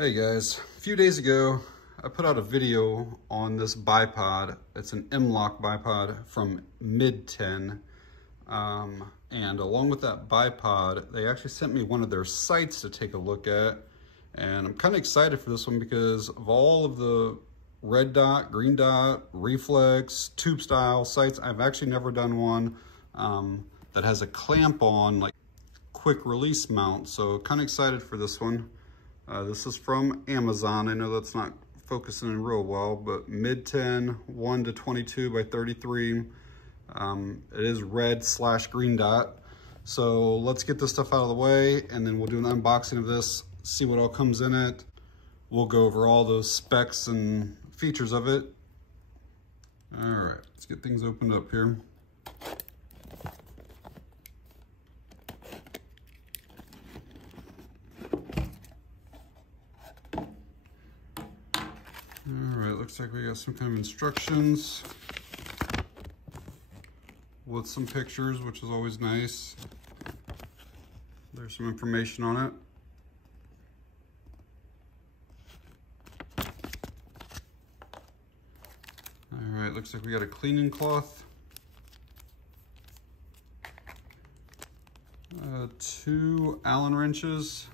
Hey guys, a few days ago, I put out a video on this bipod. It's an M-LOK bipod from MidTen. And along with that bipod, they actually sent me one of their sights to take a look at. And I'm kind of excited for this one because of all of the red dot, green dot, reflex, tube style sights. I've actually never done one that has a clamp on, like quick release mount. So kind of excited for this one. This is from Amazon. I know that's not focusing in real well, but MidTen 1-22 by 33. It is red/green dot. So let's get this stuff out of the way and then we'll do an unboxing of this, see what all comes in it. We'll go over all those specs and features of it. All right, let's get things opened up here. All right, looks like we got some kind of instructions with some pictures, which is always nice. There's some information on it. All right, looks like we got a cleaning cloth. 2 Allen wrenches.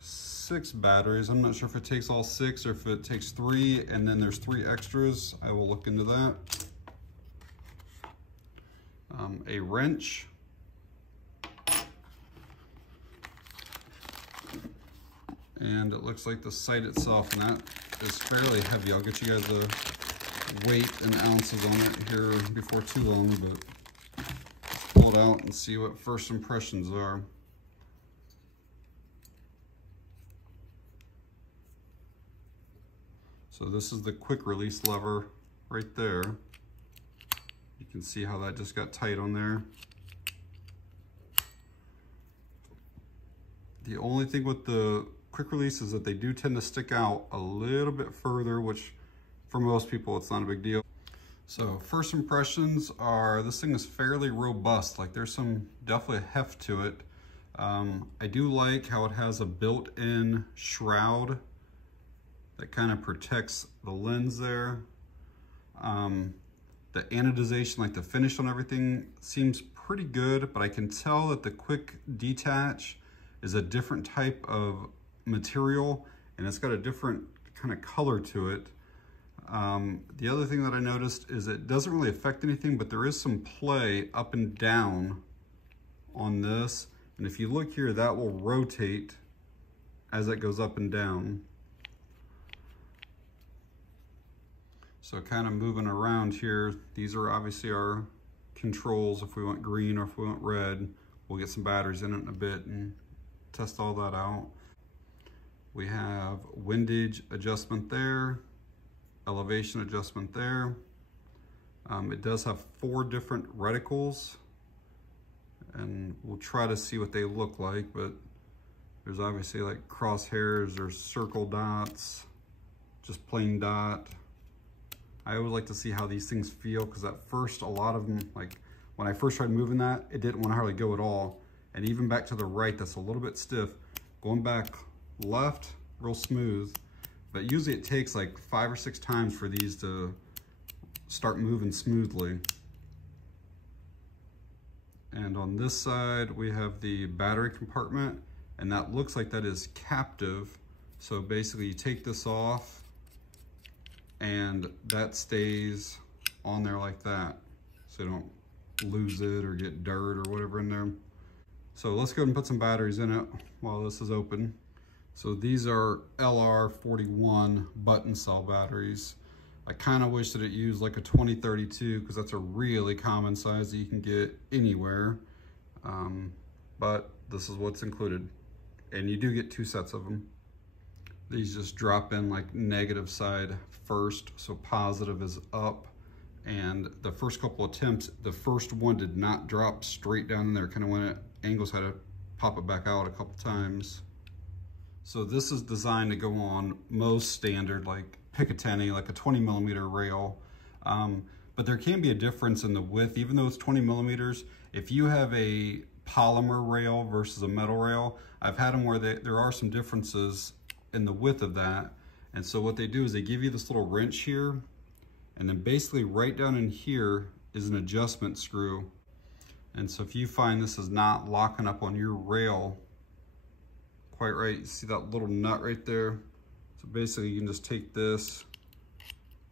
6 batteries. I'm not sure if it takes all 6 or if it takes 3 and then there's 3 extras. I will look into that. A wrench. And it looks like the sight itself, and that is fairly heavy. I'll get you guys the weight and ounces on it here before too long, but let's pull it out and see what first impressions are. So this is the quick release lever right there. You can see how that just got tight on there. The only thing with the quick release is that they do tend to stick out a little bit further, which for most people, it's not a big deal. So first impressions are this thing is fairly robust. Like there's some definitely heft to it. I do like how it has a built-in shroud that kind of protects the lens there. The anodization, like the finish on everything, seems pretty good, but I can tell that the quick-detach is a different type of material and it's got a different kind of color to it. The other thing that I noticed is it doesn't really affect anything, but there is some play up and down on this. And if you look here, that will rotate as it goes up and down. So kind of moving around here, these are obviously our controls. If we want green or if we want red, we'll get some batteries in it in a bit and test all that out. We have windage adjustment there, elevation adjustment there. It does have 4 different reticles, and we'll try to see what they look like, but there's obviously like crosshairs, there's circle dots, just plain dot. I always like to see how these things feel, because at first, a lot of them, like when I first tried moving that, it didn't want to hardly go at all. And even back to the right, that's a little bit stiff. Going back left, real smooth. But usually it takes like 5 or 6 times for these to start moving smoothly. And on this side, we have the battery compartment, and that looks like that is captive. So basically you take this off, and that stays on there like that, so you don't lose it or get dirt or whatever in there. So let's go ahead and put some batteries in it while this is open. So these are LR41 button cell batteries. I kind of wish that it used like a 2032, because that's a really common size that you can get anywhere. But this is what's included. And you do get 2 sets of them. These just drop in like negative side first, so positive is up. And the first couple attempts, the first one did not drop straight down in there, kind of went at angles, had to pop it back out a couple times. So this is designed to go on most standard, like Picatinny, like a 20mm rail. But there can be a difference in the width, even though it's 20mm. If you have a polymer rail versus a metal rail. I've had them where there are some differences in the width of that. And so what they do is they give you this little wrench here, and then basically right down in here is an adjustment screw. And so if you find this is not locking up on your rail quite right, you see that little nut right there? So basically you can just take this,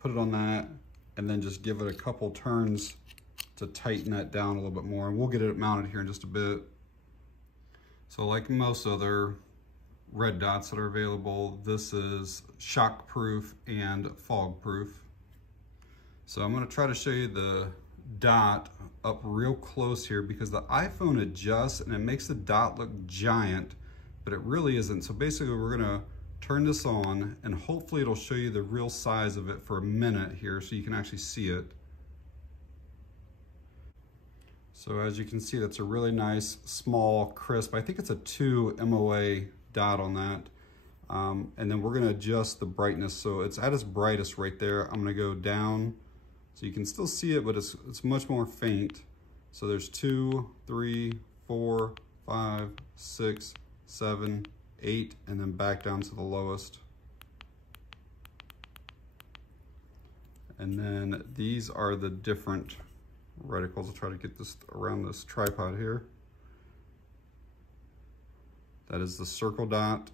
put it on that, and then just give it a couple turns to tighten that down a little bit more. And we'll get it mounted here in just a bit. So like most other red dots that are available, this is shock proof and fog proof. So I'm gonna try to show you the dot up real close here, because the iPhone adjusts and it makes the dot look giant, but it really isn't. So basically we're gonna turn this on and hopefully it'll show you the real size of it for a minute here so you can actually see it. So as you can see, that's a really nice, small, crisp, I think it's a 2 MOA dot on that. And then we're gonna adjust the brightness. So it's at its brightest right there. I'm gonna go down so you can still see it, but it's much more faint. So there's 2, 3, 4, 5, 6, 7, 8, and then back down to the lowest. And then these are the different reticles. I'll try to get this around this tripod here. That is the circle dot.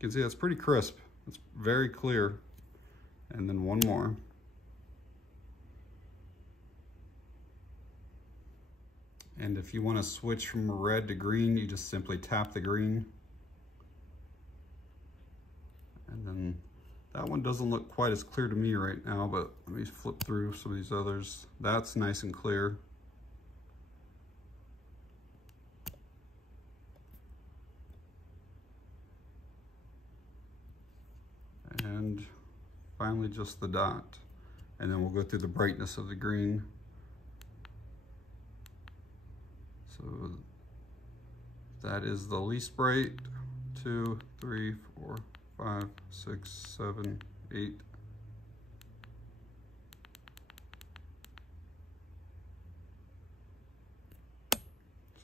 You can see that's pretty crisp. It's very clear. And then one more. And if you want to switch from red to green, you just simply tap the green. And then that one doesn't look quite as clear to me right now, but let me flip through some of these others. That's nice and clear. And finally just the dot. And then we'll go through the brightness of the green. So that is the least bright. 2, 3, 4, 5, 6, 7, 8.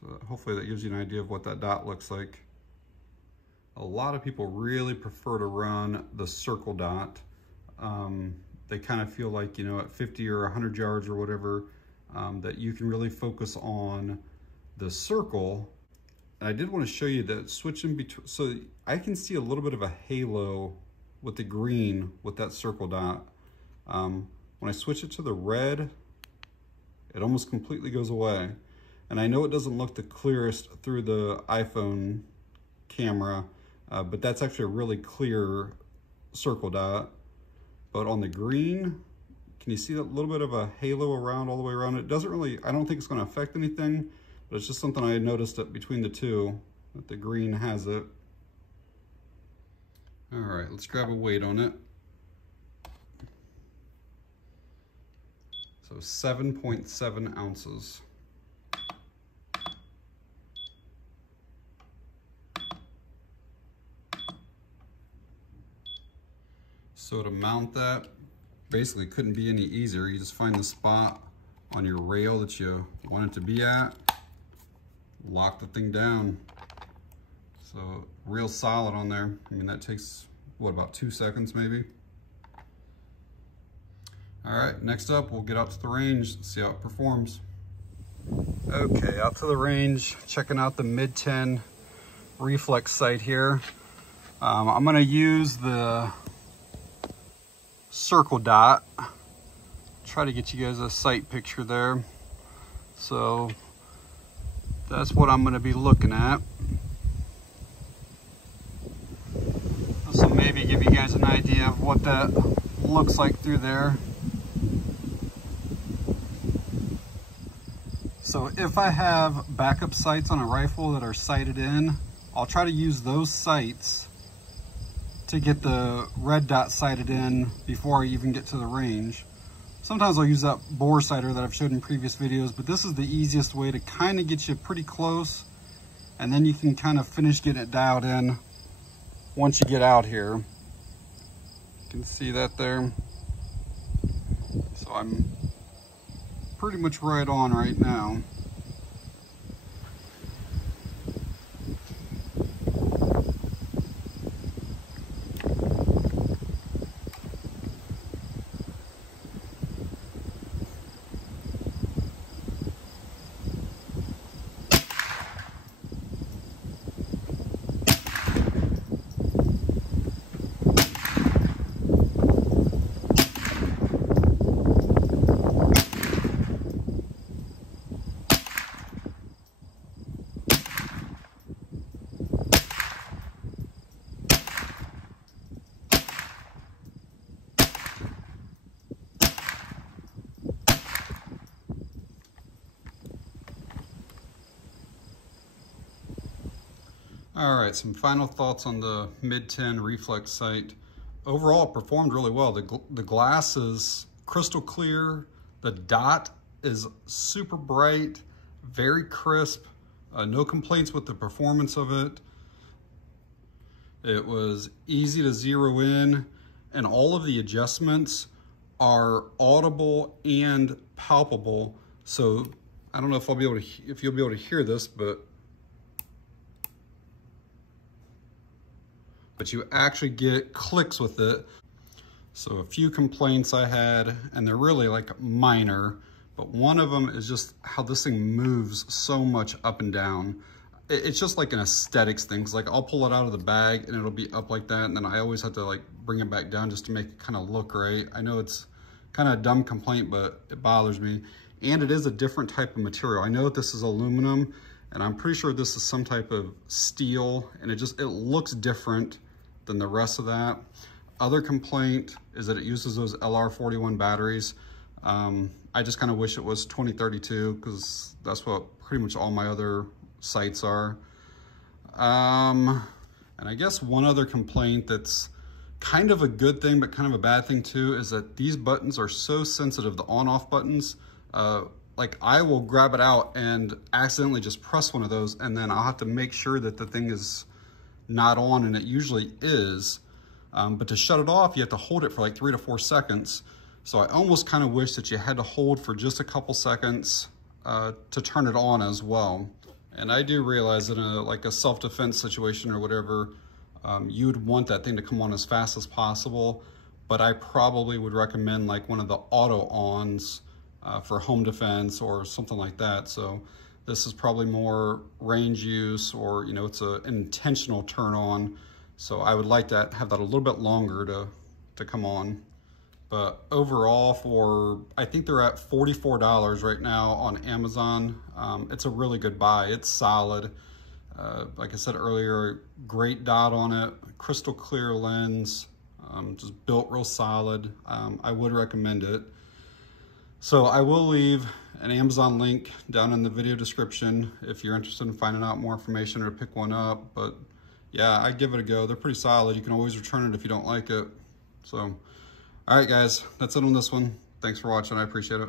So hopefully that gives you an idea of what that dot looks like. A lot of people really prefer to run the circle dot. They kind of feel like, you know, at 50 or 100 yards or whatever, that you can really focus on the circle. And I did want to show you that switching between, so I can see a little bit of a halo with the green with that circle dot. When I switch it to the red, it almost completely goes away. And I know it doesn't look the clearest through the iPhone camera, but that's actually a really clear circle dot. But on the green, can you see that little bit of a halo around all the way around? It doesn't really, I don't think it's going to affect anything, but it's just something I noticed that between the two, that the green has it. All right, let's grab a weight on it. So 7.7 ounces. So to mount that, basically couldn't be any easier. You just find the spot on your rail that you want it to be at, lock the thing down. So real solid on there. I mean, that takes, what, about 2 seconds maybe? All right, next up, we'll get out to the range, see how it performs. Okay, out to the range, checking out the MidTen Reflex sight here. I'm gonna use the circle dot. Try to get you guys a sight picture there. So that's what I'm gonna be looking at. This will maybe give you guys an idea of what that looks like through there. So if I have backup sights on a rifle that are sighted in, I'll try to use those sights to get the red dot sighted in before I even get to the range. Sometimes I'll use that bore sighter that I've showed in previous videos, but this is the easiest way to kind of get you pretty close, and then you can kind of finish getting it dialed in once you get out here. can see that there. So I'm pretty much right on right now. All right, some final thoughts on the MidTen Reflex sight. Overall, it performed really well. The glass is crystal clear. The dot is super bright, very crisp. No complaints with the performance of it. It was easy to zero in, and all of the adjustments are audible and palpable. So I don't know if you'll be able to hear this, but you actually get clicks with it. So a few complaints I had, and they're really like minor, but one of them is just how this thing moves so much up and down. It's just like an aesthetics thing. Like I'll pull it out of the bag and it'll be up like that, and then I always have to like bring it back down just to make it kind of look right. I know it's kind of a dumb complaint, but it bothers me. And it is a different type of material. I know that this is aluminum, and I'm pretty sure this is some type of steel, and it looks different than the rest of that. Other complaint is that it uses those LR41 batteries. I just kind of wish it was 2032, because that's what pretty much all my other sights are. And I guess one other complaint that's kind of a good thing, but kind of a bad thing too, is that these buttons are so sensitive, the on-off buttons. Like I will grab it out and accidentally just press one of those, and then I'll have to make sure that the thing is not on, and it usually is. But to shut it off, you have to hold it for like 3 to 4 seconds. So I almost kind of wish that you had to hold for just a couple seconds to turn it on as well. And I do realize that in like a self-defense situation or whatever, you would want that thing to come on as fast as possible. But I probably would recommend like one of the auto ons for home defense or something like that. So this is probably more range use, or, you know, it's an intentional turn on. So I would like to have that a little bit longer to come on. But overall, I think they're at $44 right now on Amazon. It's a really good buy. It's solid. Like I said earlier, great dot on it, crystal clear lens, just built real solid. I would recommend it. So I will leave an Amazon link down in the video description if you're interested in finding out more information or pick one up. But yeah, I'd give it a go. They're pretty solid. You can always return it if you don't like it. So, all right, guys, that's it on this one. Thanks for watching. I appreciate it.